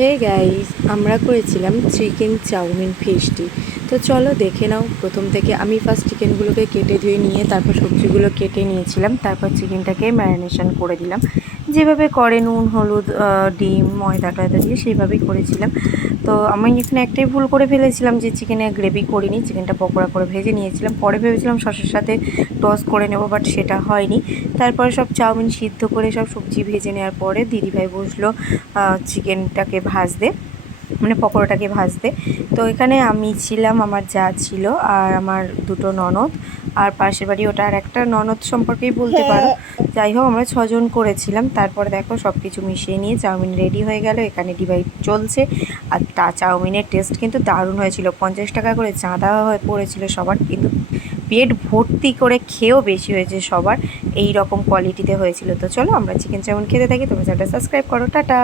Hey guys, আমরা করেছিলাম chicken chowmein ফিস্টি। তো চলো দেখে নাও। প্রথম থেকে আমি ফার্স্ট চিকেনগুলোকে কেটে ধুয়ে নিয়ে তারপর সবজিগুলো কেটে নিয়েছিলাম, তারপর চিকেনটাকে ম্যারিনেশন করে দিলাম যেভাবে করে, নুন হলুদ ডিম ময়দা টয়দা দিয়ে সেইভাবেই করেছিলাম। তো আমি এখানে একটাই ভুল করে ফেলেছিলাম যে চিকেনের গ্রেভি করিনি, চিকেনটা পকোড়া করে ভেজে নিয়েছিলাম। পরে ভেবেছিলাম সসের সাথে টস করে নেব, বাট সেটা হয়নি। তারপরে সব চাউমিন সিদ্ধ করে সব সবজি ভেজে নেওয়ার পরে দিদিভাই বসলো চিকেনটাকে ভাজতে, মানে পকোড়াটাকে ভাজতে। তো এখানে আমি ছিলাম, আমার যা ছিল, আর আমার দুটো ননদ, আর পাশের বাড়ি ওটা আর একটা ননদ সম্পর্কেই বলতে পারো। যাই হোক, আমরা 6 জন করেছিলাম। তারপর দেখো সব কিছু মিশিয়ে নিয়ে চাউমিন রেডি হয়ে গেল। এখানে ডিভাইড চলছে। আর চাউমিনের টেস্ট কিন্তু দারুণ হয়েছিল। 50 টাকা করে চাঁদা হয়ে পড়েছিল সবার, কিন্তু পেট ভর্তি করে খেয়েও বেশি হয়েছে সবার। এই রকম কোয়ালিটিতে হয়েছিল। তো চলো আমরা চিকেন চাউমিন খেতে থাকি। তোমরা চ্যানেলটা সাবস্ক্রাইব করো। টাটা।